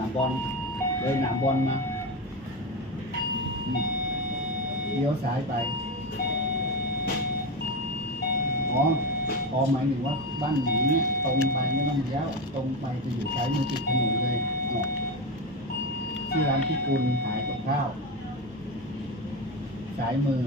นามบอลเลยหนามบอลมาเลี้ยวซ้ายไป อ๋อพอหมายถึงว่าบ้านหนีเนี่ยตรงไปไม่ต้องเลี้ยวตรงไปจะอยู่ซ้ายมือติดถนนเลยเนาะที่ร้านพิกุลขายกับข้าว สายมือ